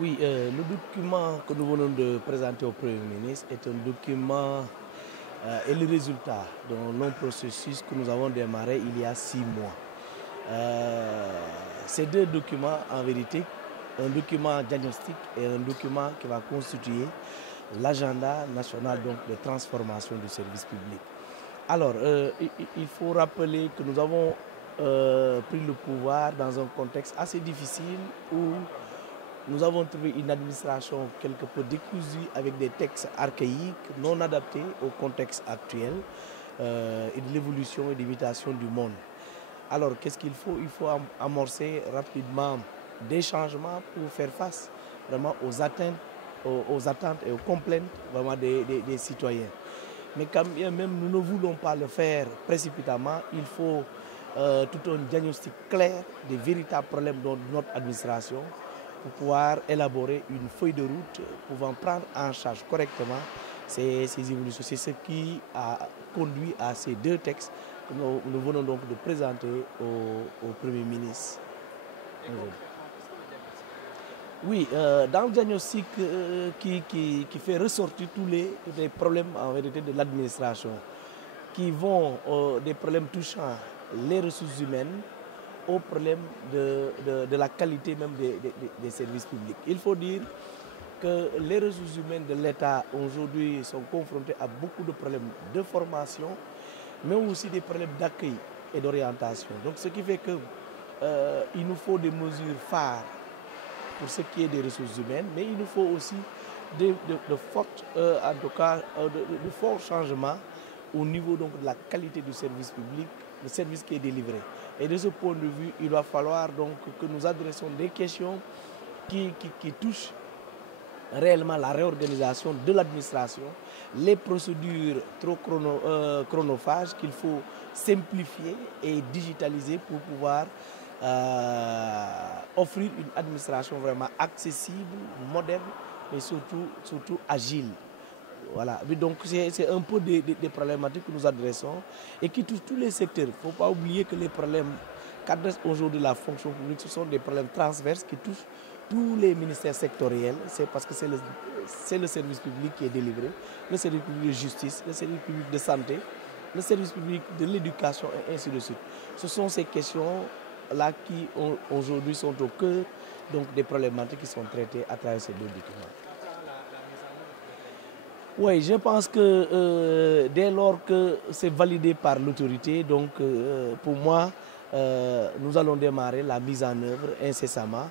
Oui, le document que nous venons de présenter au Premier ministre est un document et le résultat d'un long processus que nous avons démarré il y a 6 mois. Ces deux documents, en vérité, un document diagnostic et un document qui va constituer l'agenda national donc, de transformation du service public. Alors, il faut rappeler que nous avons pris le pouvoir dans un contexte assez difficile où nous avons trouvé une administration quelque peu décousue avec des textes archaïques, non adaptés au contexte actuel et de l'évolution et de l'imitation du monde. Alors, qu'est-ce qu'il faut? Il faut amorcer rapidement des changements pour faire face vraiment aux attentes et aux complaintes vraiment des citoyens. Mais quand même nous ne voulons pas le faire précipitamment, il faut tout un diagnostic clair des véritables problèmes de notre administration pour pouvoir élaborer une feuille de route pouvant prendre en charge correctement ces évolutions. C'est ce qui a conduit à ces deux textes que nous venons donc de présenter au Premier ministre. Oui, dans le diagnostic qui fait ressortir tous les problèmes en vérité de l'administration, qui vont des problèmes touchant les ressources humaines, aux problèmes de la qualité même des services publics. Il faut dire que les ressources humaines de l'État aujourd'hui sont confrontées à beaucoup de problèmes de formation, mais aussi des problèmes d'accueil et d'orientation. Donc ce qui fait que il nous faut des mesures phares pour ce qui est des ressources humaines, mais il nous faut aussi de forts changements au niveau donc de la qualité du service public, le service qui est délivré. Et de ce point de vue, il va falloir donc que nous adressions des questions qui touchent réellement la réorganisation de l'administration, les procédures trop chronophages qu'il faut simplifier et digitaliser pour pouvoir offrir une administration vraiment accessible, moderne, mais surtout agile. Voilà. Donc c'est un peu des problématiques que nous adressons et qui touchent tous les secteurs. Il ne faut pas oublier que les problèmes qu'adresse aujourd'hui la fonction publique, ce sont des problèmes transverses qui touchent tous les ministères sectoriels. C'est parce que c'est le service public qui est délivré, le service public de justice, le service public de santé, le service public de l'éducation et ainsi de suite. Ce sont ces questions-là qui aujourd'hui sont au cœur donc, des problématiques qui sont traitées à travers ces deux documents. Oui, je pense que dès lors que c'est validé par l'autorité, donc pour moi, nous allons démarrer la mise en œuvre incessamment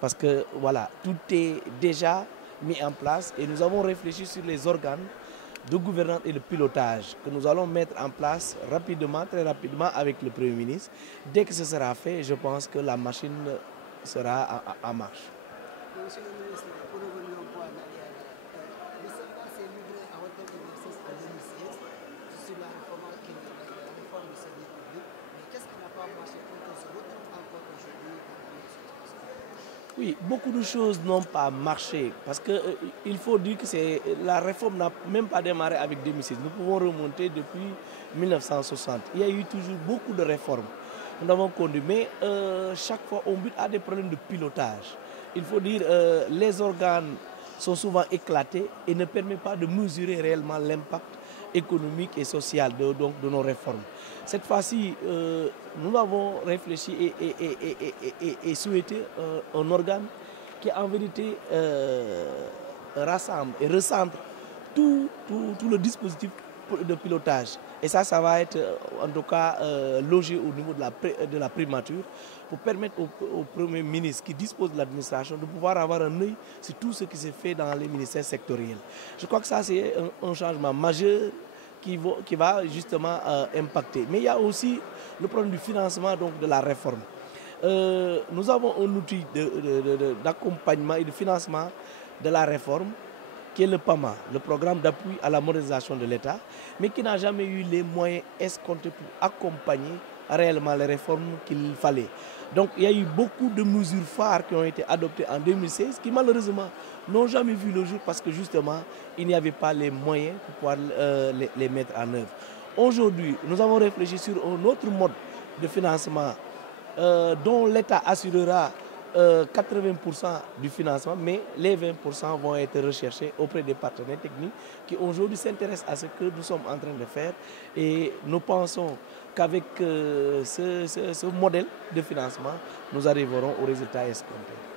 parce que voilà, tout est déjà mis en place et nous avons réfléchi sur les organes de gouvernance et de pilotage que nous allons mettre en place rapidement, très rapidement avec le Premier ministre. Dès que ce sera fait, je pense que la machine sera en marche. Monsieur le ministre, pour revenir un peu en arrière, le Sénégal s'est livré à un tel exercice en 2016 sur la réforme du service public. Mais qu'est-ce qui n'a pas marché pour qu'on se retrouve encore aujourd'hui dans la même situation? Oui, beaucoup de choses n'ont pas marché parce qu'il faut dire que la réforme n'a même pas démarré avec 2006. Nous pouvons remonter depuis 1960. Il y a eu toujours beaucoup de réformes. Nous avons conduit, mais chaque fois on bute à des problèmes de pilotage. Il faut dire les organes sont souvent éclatés et ne permettent pas de mesurer réellement l'impact économique et social de nos réformes. Cette fois-ci, nous avons réfléchi et souhaité un organe qui en vérité rassemble et recentre tout le dispositif de pilotage. Et ça va être en tout cas logé au niveau de la primature pour permettre au Premier ministre qui dispose de l'administration de pouvoir avoir un œil sur tout ce qui se fait dans les ministères sectoriels. Je crois que ça c'est un changement majeur qui va justement impacter. Mais il y a aussi le problème du financement donc, de la réforme. Nous avons un outil d'accompagnement et de financement de la réforme qui est le PAMA, le programme d'appui à la modernisation de l'État, mais qui n'a jamais eu les moyens escomptés pour accompagner réellement les réformes qu'il fallait. Donc il y a eu beaucoup de mesures phares qui ont été adoptées en 2016 qui malheureusement n'ont jamais vu le jour parce que justement il n'y avait pas les moyens pour pouvoir les mettre en œuvre. Aujourd'hui, nous avons réfléchi sur un autre mode de financement dont l'État assurera 80% du financement, mais les 20% vont être recherchés auprès des partenaires techniques qui aujourd'hui s'intéressent à ce que nous sommes en train de faire. Et nous pensons qu'avec ce modèle de financement, nous arriverons au résultat escompté.